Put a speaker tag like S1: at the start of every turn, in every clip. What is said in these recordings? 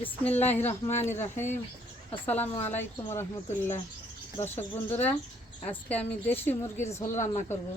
S1: বিসমিল্লাহ রহমান রাহিম আসসালামু আলাইকুম রহমতুল্লাহ। দর্শক বন্ধুরা, আজকে আমি দেশি মুরগির ঝোল রান্না করব।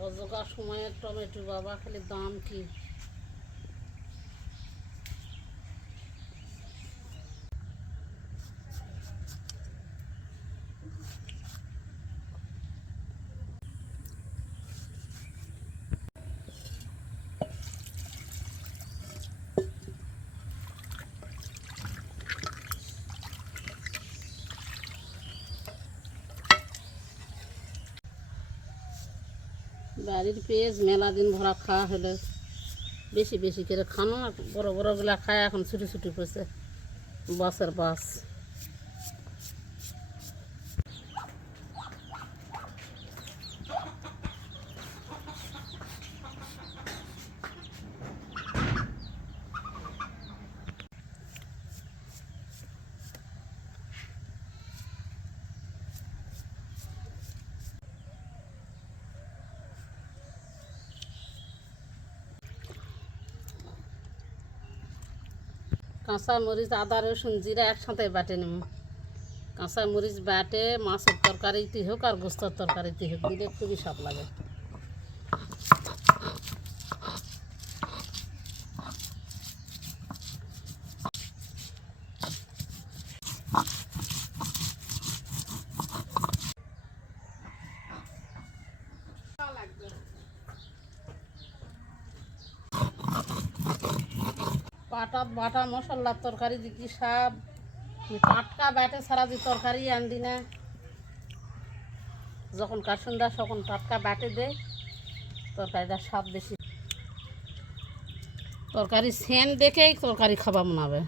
S1: অজগা সময়ের টমেটো বাবা খালি দাম কি? বাড়ির পেঁয়াজ মেলা দিন ভরা খাওয়া হলে বেশি বেশি করে খানো বড় বড়গুলা খায়, এখন ছুটি ছুটি পড়ছে বাসের বাস। কাঁচা মরিচ, আদা, রসুন, জিরা একসাথে বাটে নেব কাঁচা মরিচ বাটে, মাছের তরকারিতে হোক আর গোস্তর তরকারিতে হোক, দিলে খুবই স্বাদ লাগে। পাটা বাটা মশলার তরকারি দি কি সাপ টাটকা ব্যাটে ছাড়া দি তরকারি আনদি না। যখন কাসুন্দা তখন টাটকা ব্যাটে দে, তরকারিটা স্বাদ বেশি। তরকারি সেন দেখেই তরকারি খাবার মনে হবে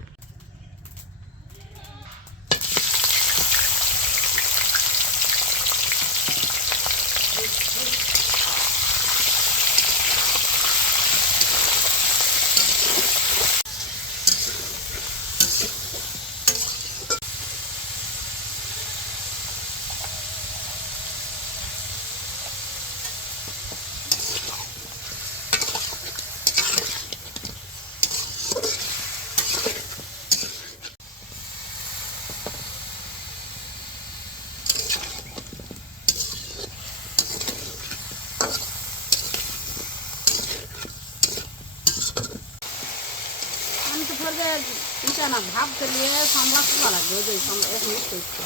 S1: এটা না ভাব দিলে সামলা খোলা লাগবে ওই যে এক মিনিট করতে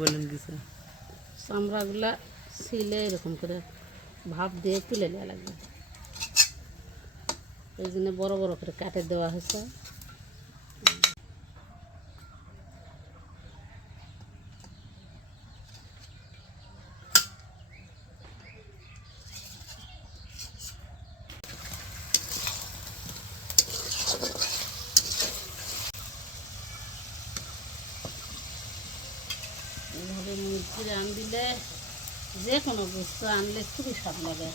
S1: বলেন কিছু। চামড়াগুলা ছিলে এরকম করে ভাপ দিয়ে তুলে নেওয়া লাগবে। এই জন্য বড় বড় করে কাটে দেওয়া হয়েছে। আন দিলে যে কোনো বস্তু আনলে খুবই স্বাদ লাগে।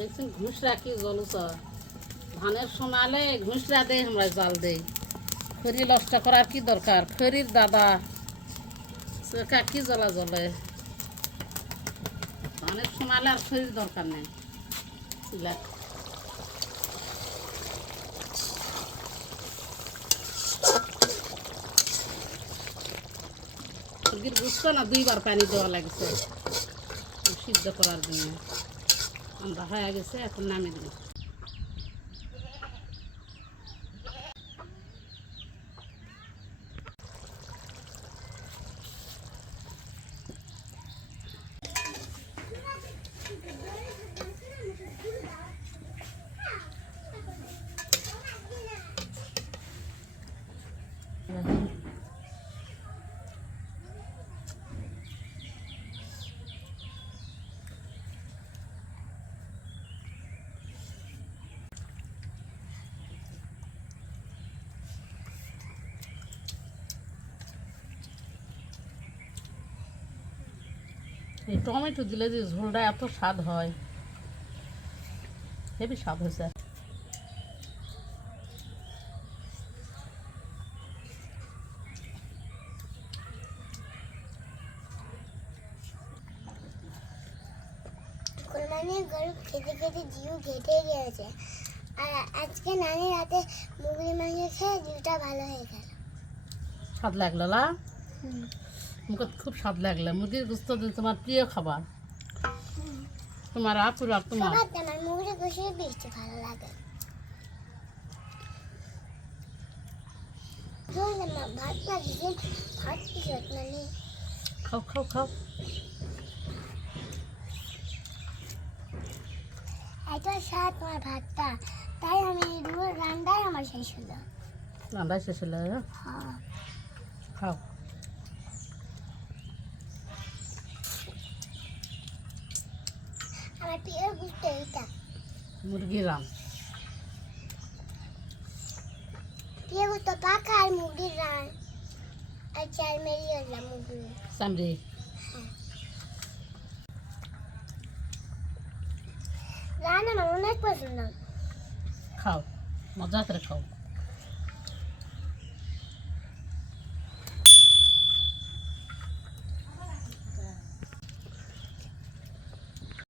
S1: দেখছেন, ঘুষরা কি জলুস? ধানের সমালে ঘুষরা দেয়, আমরা জাল দেই। খড়ি নষ্ট করার কি দরকার? খড়ির দাদা সেটা কি জ্বলা জ্বলে? ধানের সমালে আর খড়ির দরকার নেই। বুঝতো না দুইবার পানি দেওয়া লাগছে, সিদ্ধ করার জন্য। আমরা হয়ে গেছে এখন নামিয়ে দিই এই টমেটো দিলে যে ঝোলটা এত স্বাদ হয়। হেবি স্বাদ হয়েছে।
S2: কোরবানির গরু খেতে খেতে জিউ ঘেটে গিয়েছে। আর আজকে নানি রাতে মাংস খেয়ে জিউটা ভালো হয়ে গেল।
S1: স্বাদ লাগল না? মুখে খুব স্বাদ লাগল। মুরগির গুস্ত তোমার প্রিয় খাবার। তোমার আপুর আর তোমার?
S2: সবার আমার মুগলি গোশে বেশি ভালো লাগে। শোন না, ভাত না দিদি ভাত কিসত নানি
S1: খাও খাও খাও।
S2: এত স্বাদ তোমার ভাতটা। তাই আমি রান্নাই আমার শেষ হলো।
S1: রান্না শেষ হলে হ্যাঁ। খাও।
S2: আমার প্রিয় গুষ্ট এইটা মুরগি রান প্রিয় গুষ্ট পাকা আর মুগলির রান আর চাল মেরিয়ে হলাম মুগলি চামড়ি রান আমার অনেক পছন্দ।
S1: খাও। মজা করে খাও।